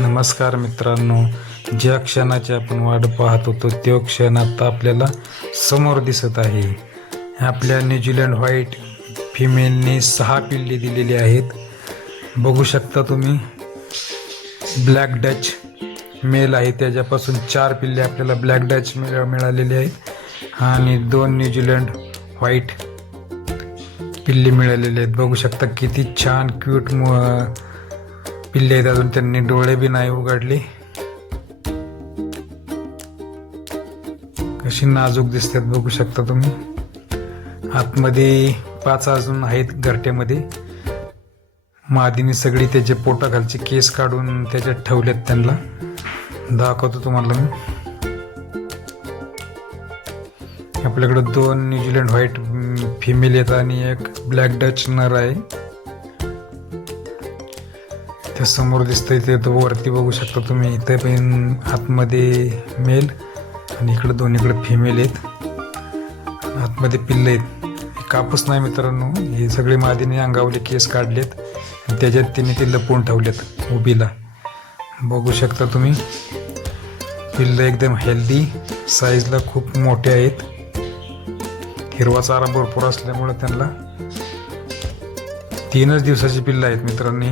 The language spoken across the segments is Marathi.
नमस्कार मित्रांनो ज्या क्षणाची आपण वाट पाहत होतो तो क्षण आता आपल्याला समोर दिसत आहे. आपल्या न्यूझीलंड व्हाईट फिमेलने सहा पिल्ले दिलेली आहेत. बघू शकता तुम्ही ब्लॅक डच मेल आहे. त्याच्यापासून चार पिल्ले आपल्याला ब्लॅक डच मिळ मिळालेले आहेत. आणि दोन न्यूझीलंड व्हाईट पिल्ले मिळालेले आहेत. बघू शकता किती छान क्यूट पिल्ले आहेत अजून त्यांनी डोळे बी नाही उघडले. कशी नाजूक दिसतात बघू शकता तुम्ही. आतमध्ये पाच अजून आहेत घरट्यामध्ये. मादीने सगळी त्याचे पोटाखालचे केस काढून त्याच्यात ठेवलेत त्यांना. दाखवतो तुम्हाला मी. आपल्याकडं दोन न्यूझीलंड व्हाईट फिमेल आहेत आणि एक ब्लॅक डच नर आहे. त्या समोर दिसतंय ते वरती बघू शकता तुम्ही. इथे पण आतमध्ये मेल आणि इकडं दोन्हीकडे फिमेल आहेत. आतमध्ये पिल्ल आहेत. कापूस नाही मित्रांनो हे सगळे मादीने अंगावले केस काढलेत. आणि त्याच्यात तिने ते लपवून ठेवलेत उभीला. बघू शकता तुम्ही. पिल्ल एकदम हेल्दी साईजला खूप मोठे आहेत. हिरवा चारा भरपूर असल्यामुळे त्यांना तीनच दिवसाची पिल्लं आहेत मित्रांनी.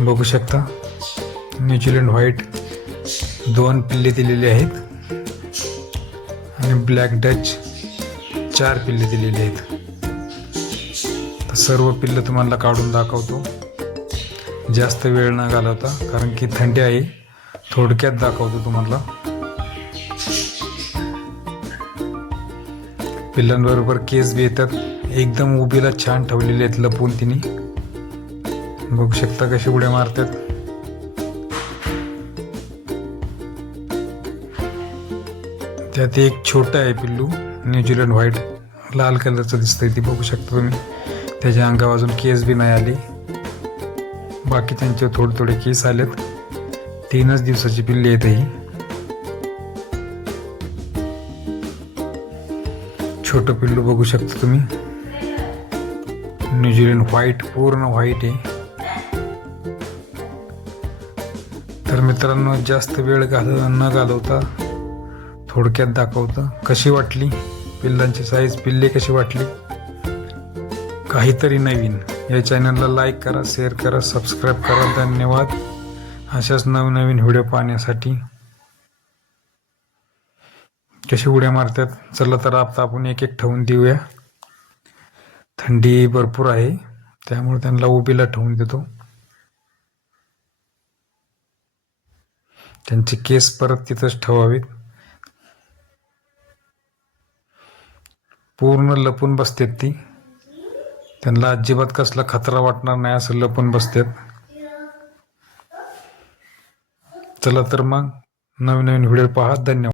बघू शकता. न्यूझीलंड व्हाईट दोन पिल्ले दिलेले आहेत. आणि ब्लॅक डच चार पिल्ले दिलेले आहेत. तर सर्व पिल्लं तुम्हाला काढून दाखवतो. जास्त वेळ न घालवता कारण की थंडी आहे. थोडक्यात दाखवतो तुम्हाला. पिल्लांबरोबर केस बी येतात. एकदम उभीला छान ठेवलेले आहेत लपून तिने. बघू शकता कशी उड्या मारतात. त्यात एक छोटा आहे पिल्लू न्यूझीलंड व्हाईट लाल कलरचं दिसतंय ती बघू शकता तुम्ही. त्याच्या अंगावर अजून केस बी नाही आले. बाकी त्यांचे थोडे थोडे केस आलेत. तीनच दिवसाची पिल्ली आहेत ही छोटं पिल्लू बघू शकता तुम्ही. न्यूझीलंड व्हाईट पूर्ण व्हाईट आहे. तर मित्रांनो जास्त वेळ घाल न घालवता थोडक्यात दाखवतं. कशी वाटली? पिल्लांची साईज पिल्ले कशी वाटली? काहीतरी नवीन. या चॅनलला लाईक करा शेअर करा सबस्क्राईब करा. धन्यवाद. अशाच नवनवीन व्हिडिओ पाहण्यासाठी. कशी उड्या मारतात? चला तर आता आपण एक एक ठेवून देऊया. थंडी भरपूर आहे. त्यामुळे त्यांना उभीला ठेवून देतो. त्यांचे केस परत तिथंच ठेवावेत. पूर्ण लपून बसतात ती. त्यांना अजिबात कसला खतरा वाटणार नाही असं लपून बसतात. चला तर मग नवीन नवीन व्हिडिओ पहा धन्यवाद.